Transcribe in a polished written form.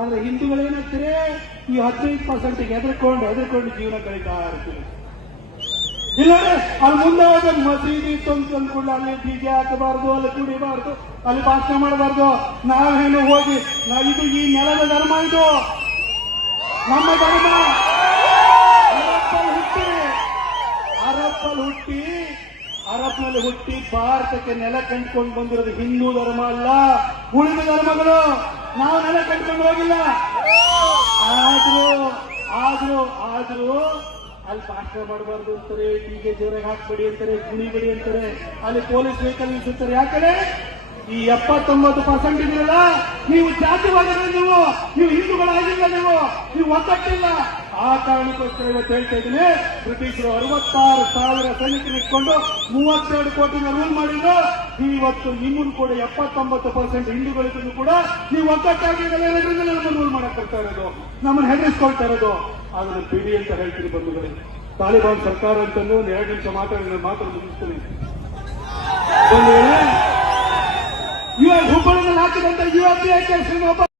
ಆದ್ರೆ ಹಿಂದೂಗಳೇನಾಗ್ತಾರೆ ಈ 15% ಹೆದರ್ಕೊಂಡು ಜೀವನ ಕಳೀತಾ ಇರ್ತೀವಿ. ಇಲ್ಲ ಅಲ್ಲಿ ಮುಂದೆ ಹೋಗೋದು ಮಸೀದಿ ತಂದ್ಕೊಂಡು ಅಲ್ಲಿ ಡಿಜೆ ಹಾಕಬಾರ್ದು, ಅಲ್ಲಿ ಕುಡಿಬಾರ್ದು, ಅಲ್ಲಿ ಭಾಷಣ ಮಾಡಬಾರ್ದು. ನಾವೇನು ಹೋಗಿ ಇದು ಈ ನೆಲದ ಧರ್ಮ, ಇದು ನಮ್ಮ ಧರ್ಮ. ಅರಬ್ನಲ್ಲಿ ಹುಟ್ಟಿ ಭಾರತಕ್ಕೆ ನೆಲ ಕಂಡುಕೊಂಡು ಬಂದಿರೋದು ಹಿಂದೂ ಧರ್ಮ ಅಲ್ಲ, ಉಳಿದ ಧರ್ಮಗಳು. ನಾವು ನೆಲ ಕಂಡುಕೊಂಡು ಹೋಗಿಲ್ಲ. ಆದ್ರೂ ಅಲ್ಲಿ ಭಾಷಣ ಮಾಡಬಾರ್ದು ಅಂತಾರೆ, ಡಿಜೆ ಜೋರಾಗಿ ಹಾಕ್ಬೇಡಿ ಅಂತಾರೆ, ಕುಣಿಬೇಡಿ ಅಂತಾರೆ, ಅಲ್ಲಿ ಪೊಲೀಸ್ ವೆಹಿಕಲ್ ನಿಲ್ಸುತ್ತಾರೆ. ಯಾಕಂದ್ರೆ ಈ 79% ಇದೆಯಲ್ಲ, ನೀವು ಜಾತಿವಾದಿಗಳು, ನೀವು ಹಿಂದೂಗಳಾಗಿಲ್ಲ, ನೀವು ಒಗ್ಗಟ್ಟಿಲ್ಲ. ಆ ಕಾರಣಕ್ಕೋಸ್ಕರ ಇವತ್ತು ಹೇಳ್ತಾ ಇದ್ದೀನಿ, ಬ್ರಿಟಿಷರು 66,000 ಸೈನಿಕರು ಇಟ್ಕೊಂಡು 32 ಕೋಟಿನ ರೂಲ್ ಮಾಡಿದ್ರು. ಇವತ್ತು ನಿಮ್ಮನ್ನು ಕೂಡ 79% ಹಿಂದೂಗಳಿಗೂ ಕೂಡ ನೀವು ಒಗ್ಗಟ್ಟಾಗಿರಲಿಲ್ಲ, ನಮ್ಮನ್ನು ರೂಲ್ ಮಾಡಕ್ ಬರ್ತಾ ಇರೋದು, ನಮ್ಮನ್ನು ಹೆದರಿಸ್ಕೊಳ್ತಾ ಇರೋದು. ಅದನ್ನು ಬಿಡಿ ಅಂತ ಹೇಳ್ತೀನಿ ಬಂಧುಗಳೇ. ತಾಲಿಬಾನ್ ಸರ್ಕಾರ ಅಂತಂದು 2 ನಿಮಿಷ ಮಾತಾಡಿ ಮುಗಿಸ್ತೀನಿ ಬಂಧುಗಳೇ. ಹುಬ್ಬಳ್ಳಿಯಲ್ಲಿ ಹಾಕಿದಂತ UAPA ಕೇಸ್